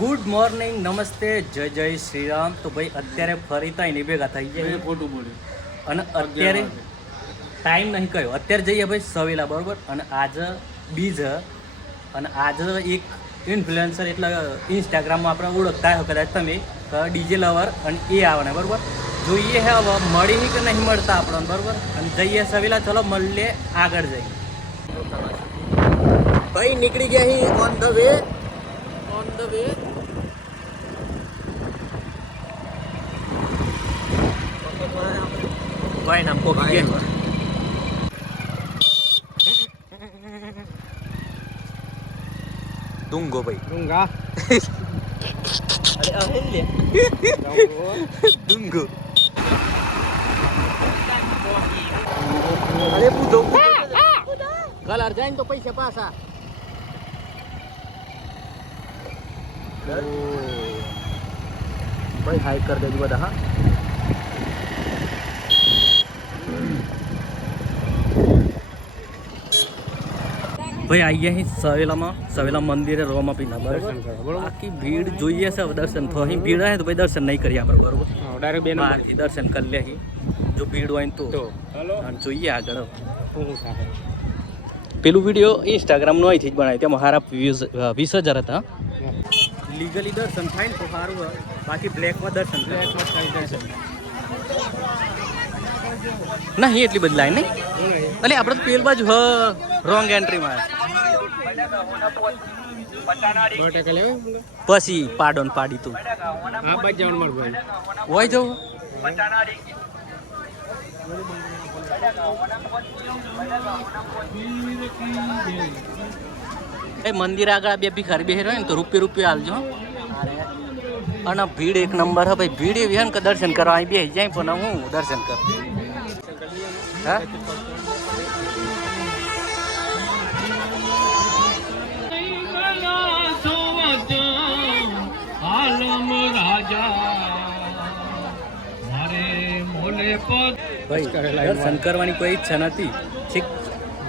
Good morning નમસ્તે જય જય શ્રી રામ તો ભાઈ અત્યારે ફરી તો એની ભેગા થઈ જાય ખોટું બોલ્યું. અને અત્યારે ટાઈમ નહીં કયો. અત્યારે જઈએ ભાઈ સવેલા બરોબર? અને આજે બીજ અને આજે એક ઇન્ફ્લુએન્સર એટલે ઇન્સ્ટાગ્રામમાં આપણે ઓળખતા હો કદાચ તમે ડીજે લવર અને એ આવવાના બરોબર? જોઈએ હે હવે મળી કે નહીં મળતા આપણને બરોબર? અને જઈએ સવેલા ચલો મળીએ આગળ જઈએ. ભાઈ નીકળી ગયા he on the way on the way ભાઈ નામ કો ડુંગો ભાઈ ડુંગા અરે અહેલ્ય ડુંગો અરે પૂછો કલર જાય ને તો પૈસા પાછા ભાઈ હાઈ કરી દેજો બધા હા ભાઈ આવીએ અહીં સવેલામાં. સવેલા મંદિરે રોવામાં પીના દર્શન બરોબર. આખી ભીડ જોઈએ છે દર્શન. તો અહીં ભીડ હોય તો ભાઈ દર્શન નહીં કરીએ આપણે બરોબર? ડાયરેક્ટ બે બહારથી દર્શન કરી લે અહીં જો ભીડ હોય તો. જોઈએ આગળ પેલું વીડિયો ઇન્સ્ટાગ્રામનો અહીંથી જ બનાવ્યું. તેમાં હારા વ્યૂઝ વીસ હજાર હતા. લીગલી દર્શન થાય ને તો સારું બાકી બ્લેકમાં દર્શન ના એટલી લાઈન નહીં એટલે આપણે તો પેલ બાજુ હ રોંગ એન્ટ્રીમાં પછી પાડો ને પાડી તું. હોય જવું એ મંદિર આગળ બે ભિખારી બેહી હોય ને તો રૂપિયા રૂપિયા હાલજો. અને ભીડ એક નંબર હે ભાઈ. ભીડ એવી હે ને કે દર્શન કરવા અહીં બેસી જાય પણ હું દર્શન કર. હા? ભાઈ દર્શન કરવાની કોઈ ઈચ્છા નથી. છેક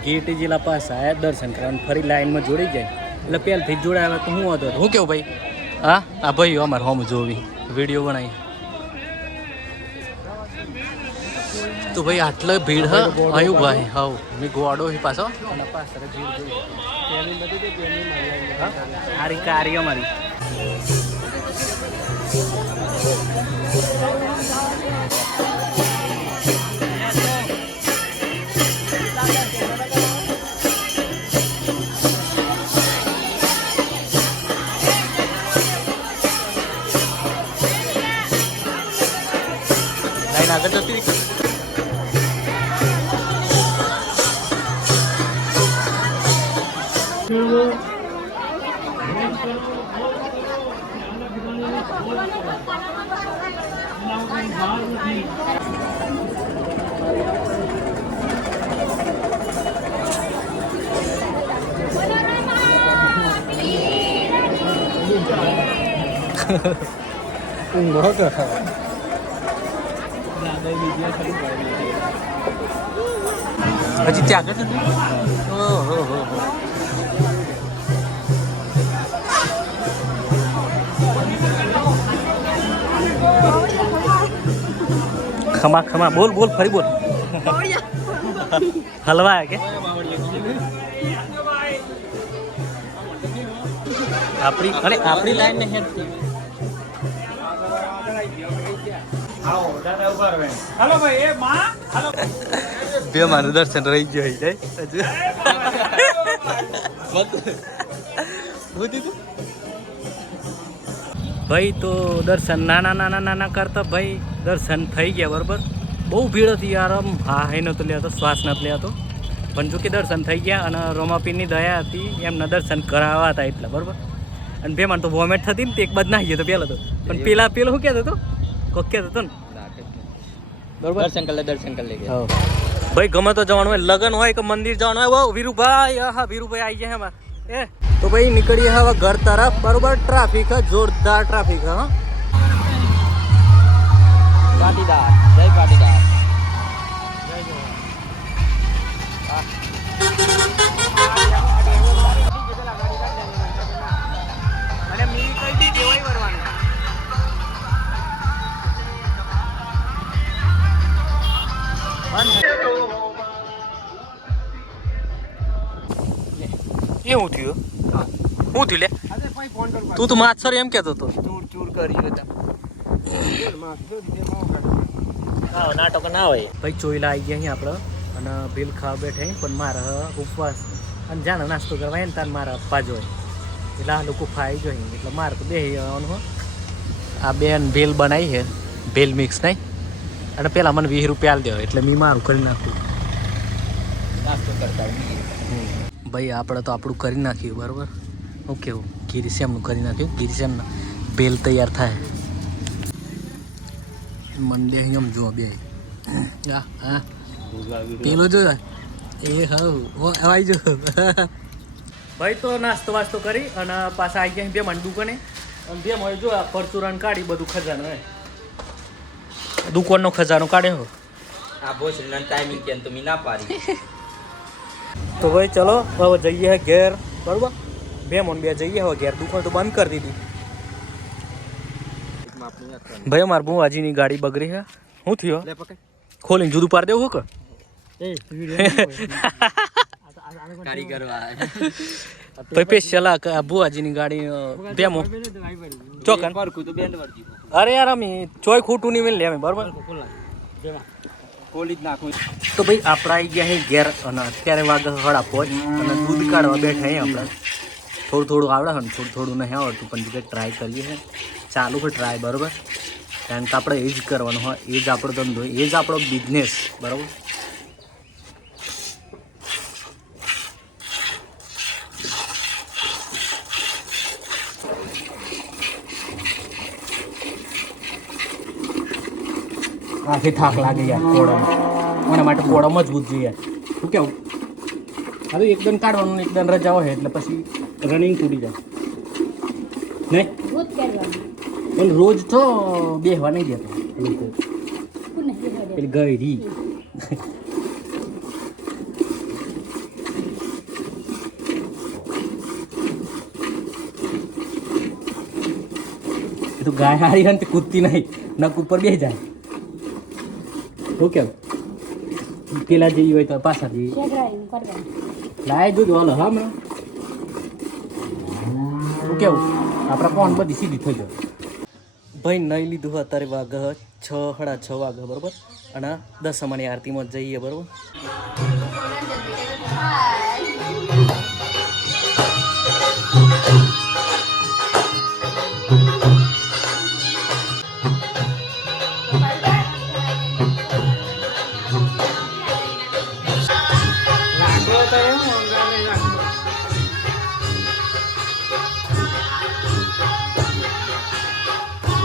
ગેટ જિલ્લા પાસે આયા દર્શન કરવાનું ફરી લાઈનમાં જોડી જાય. એટલે પહેલથી જ જોડાયા તો હું હતો હું કેવું ભાઈ? હા? આ ભાઈ અમારે હોમ જોવી. વીડિયો બનાવી. તો ભાઈ આટલો ભીડ હ? આયુ ભાઈ હાઉ મેં ગોડો હી પાછો. અને પાછળ ભીડ જોઈ. આરી કારી અમારી. લાઈન ઊંઘો તો હજી ત્યાં આગળ જતી ઓહો હો હો ખમા ખમા. બોલ બોલ ફરી બોલ. હલવા કે? આપણી અરે આપણી લાઈન ને હેડ બે માનું દર્શન રહી ગયો હજી હજુ ભાઈ તો દર્શન નાના નાના નાના કરતા ભાઈ દર્શન થઈ ગયા બરાબર? બહુ ભીડ હતી યાર આમ હા હે નહોતો લેતો શ્વાસ નહોતો લેતો. પણ જો કે દર્શન થઈ ગયા અને રોમાપીરની દયા હતી એમના દર્શન કરાવવા હતા એટલા બરાબર? અને બે તો વોમેટ થતી ને તે એક બાદ નાહી તો પેલો તો. પણ પેલા પેલો શું કહેતો હતો? કોક કહેતો હતો ને? બરોબર? દર્શન કરી દર્શન કરી લે ગયા ભાઈ ગમે તો જવાનું હોય લગ્ન હોય કે મંદિર જવાનું હોય વીરુભાઈ હા વીરુભાઈ આવી ગયા એમાં એ તો ભાઈ નીકળીએ હવે ઘર તરફ. બરોબર ટ્રાફિક જોરદાર ટ્રાફિક હા. પાટીદાર જય પાટીદાર પછી થયું? લે? તું તો માછર એમ કહેતો હતો. ચૂર ચૂર કર્યું હતા હા નાટક ના હોય. ભાઈ ચોઈલા આવી ગયા અહીંયા આપણે અને બિલ ખાવા બેઠે પણ મારા ઉપવાસ. અને જાણે નાસ્તો કરવા ને તાર મારા અપ્પા જોઈ એટલે આ લોકો ફાઈ જોઈ એટલે મારે તો બે આવવાનું હો. આ બેન ભેલ બનાવી છે. ભેલ મિક્સ નહીં. અને પેલા મને વીસ રૂપિયા આલ દેવા એટલે મેં મારું કરી નાખ્યું નાસ્તો કરતા. ભાઈ આપણે તો આપણું કરી નાખ્યું બરાબર? હું કેવું? ગિરિશ્યામનું કરી નાખ્યું. ગિરિશ્યામના બેલ તૈયાર થાય. મંદે અહીંયા જુઓ બે હા હા. પેલો જો એ હવ. ઓ આવી જો ભાઈ તો નાસ્તો વાસ્તો કરી અને પાછા આવી ગયા બે મને કને અને બે મળે જો આ પરચુરણ કાઢી બધું ખજાનો હે. દુકાનનો ખજાનો કાઢ્યો આ ભોસડીના ટાઈમિંગ કેમ તો મેં ના પાડી. તો ભાઈ ચલો હવે જઈએ ઘેર બરોબર બે મોન બે જઈએ હવે ઘેર દુકાન તો બંધ કરી દીધી ભાઈ મારે બહુ આજીની ગાડી બગડી છે શું થયો ખોલીને જુદું પાડી દેવું કે કારીગર તો સ્પેશિયલ આ બુવાજીની ગાડી અ, બે મોન ચોકન અરે યાર અમે ચોય ખોટું નહીં લે અમે બરોબર તો ભાઈ, આપણા આવી ગયા ઘેર અને અત્યારે વાગે હળા પોચ અને દૂધ કાઢવા બેઠા હે આપણે. થોડું થોડું આવડે છે થોડું થોડું નહીં આવડતું, પણ જે ટ્રાય કરીએ છે ચાલુ છે ટ્રાય બરાબર? કારણ કે આપણે એ જ કરવાનું હોય, એ જ આપણો ધંધો એ જ આપણો બિઝનેસ બરાબર? આખી થાક લાગે યાર કોળામાં. એના માટે કોળો મજબૂત જોઈએ. શું કેવું? હવે એકદમ કાઢવાનું એકદમ રજા હોય એટલે પછી રનિંગ તૂટી જાય. નહીં? પણ રોજ તો બેહવા નહીં દેતો. લોકો પેલી ગયરી એ તો ગાય હારી હોય ને કૂદતી નહીં. નક ઉપર બે જાય. શું કેવું પેલા જેવી હોય તો પાછા જેવી લાય જોજો હાલો હા હમણાં શું કેવું? આપણા ફોન બધી સીધી થઈ જાય. ભાઈ નહીં લીધું અત્યારે વાઘ છ સાડા છ વાગે બરોબર? અને દસ અમારી આરતીમાં જઈએ બરોબર?